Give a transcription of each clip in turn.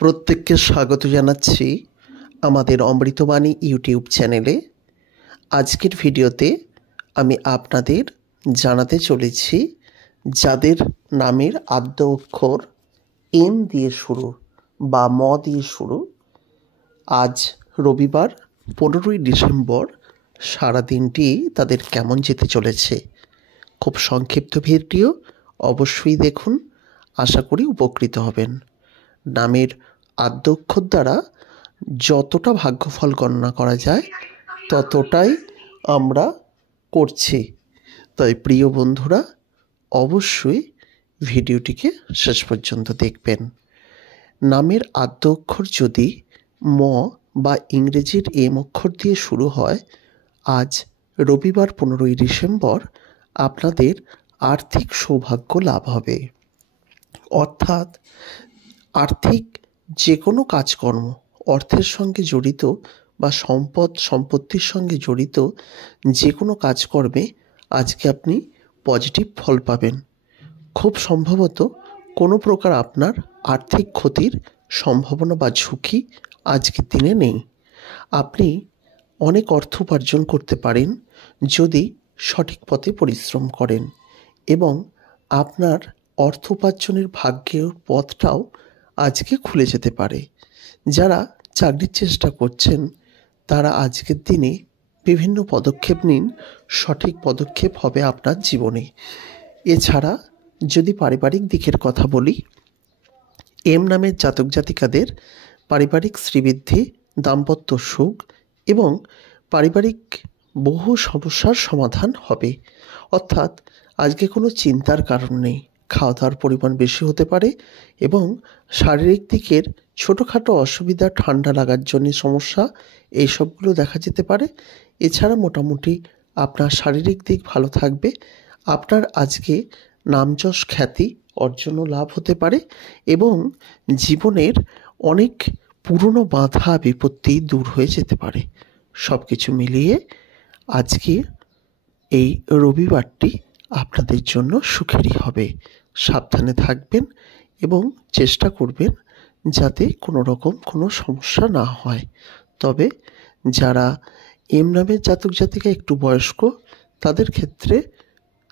প্রত্যেককে স্বাগত জানাচ্ছি আমাদের অমৃতবাণী ইউটিউব চ্যানেলে। আজকের ভিডিওতে আমি আপনাদের জানাতে চলেছি যাদের নামের আদ্য অক্ষর এম দিয়ে শুরু বা ম দিয়ে শুরু, আজ রবিবার 15ই ডিসেম্বর সারাদিনটি তাদের কেমন যেতে চলেছে। খুব সংক্ষিপ্ত ভিডিও, অবশ্যই দেখুন, আশা করি উপকৃত হবেন। নামের আদ্য অক্ষর দ্বারা যতটা ভাগ্যফল গণনা করা যায় ততটাই আমরা করছি, তাই প্রিয় বন্ধুরা অবশ্যই ভিডিওটিকে শেষ পর্যন্ত দেখবেন। নামের আদ্য অক্ষর যদি ম বা ইংরেজির এম অক্ষর দিয়ে শুরু হয়, আজ রবিবার 15ই ডিসেম্বর আপনাদের আর্থিক সৌভাগ্য লাভ হবে। অর্থাৎ আর্থিক যে কোনো কাজকর্ম, অর্থের সঙ্গে জড়িত বা সম্পত্তির সঙ্গে জড়িত যে কোনো কাজকর্মে আজকে আপনি পজিটিভ ফল পাবেন। খুব সম্ভবত কোনো প্রকার আপনার আর্থিক ক্ষতির সম্ভাবনা বা ঝুঁকি আজকের দিনে নেই। আপনি অনেক অর্থ উপার্জন করতে পারেন যদি সঠিক পথে পরিশ্রম করেন, এবং আপনার অর্থ উপার্জনের ভাগ্যের পথটাও আজকে খুলে যেতে পারে। যারা চাকরির চেষ্টা করছেন তারা আজকের দিনে বিভিন্ন পদক্ষেপ নিন, সঠিক পদক্ষেপ হবে আপনার জীবনে। এছাড়া যদি পারিবারিক দিকের কথা বলি, এম নামের জাতক জাতিকাদের পারিবারিক শ্রীবৃদ্ধি, দাম্পত্য সুখ এবং পারিবারিক বহু সমস্যার সমাধান হবে। অর্থাৎ আজকে কোনো চিন্তার কারণ নেই। খাওয়া দাওয়ার পরিমাণ বেশি হতে পারে এবং শারীরিক দিকের ছোটোখাটো অসুবিধা, ঠান্ডা লাগার জন্য সমস্যা, এইসবগুলো দেখা যেতে পারে। এছাড়া মোটামুটি আপনার শারীরিক দিক ভালো থাকবে। আপনার আজকে নামযশ খ্যাতি অর্জনও লাভ হতে পারে এবং জীবনের অনেক পুরনো বাধা বিপত্তি দূর হয়ে যেতে পারে। সব কিছু মিলিয়ে আজকে এই রবিবারটি আপনাদের জন্য সুখেরই হবে। সাবধানে থাকবেন এবং চেষ্টা করবেন যাতে কোনো রকম কোনো সমস্যা না হয়। তবে যারা এম নামের জাতক জাতিকা একটু বয়স্ক, তাদের ক্ষেত্রে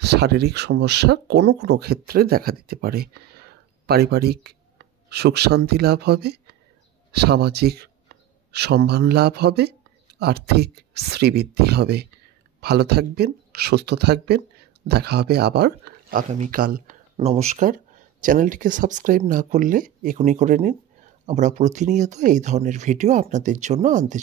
শারীরিক সমস্যা কোনো কোনো ক্ষেত্রে দেখা দিতে পারে। পারিবারিক সুখ শান্তি লাভ হবে, সামাজিক সম্মান লাভ হবে, আর্থিক শ্রীবৃদ্ধি হবে। ভালো থাকবেন, সুস্থ থাকবেন। দেখা হবে আবার আগামীকাল। নমস্কার। চ্যানেলটিকে সাবস্ক্রাইব না করলে এখনই করে নিন। আমরা প্রতিনিয়ত এই ধরনের ভিডিও আপনাদের জন্য আনতে চলি।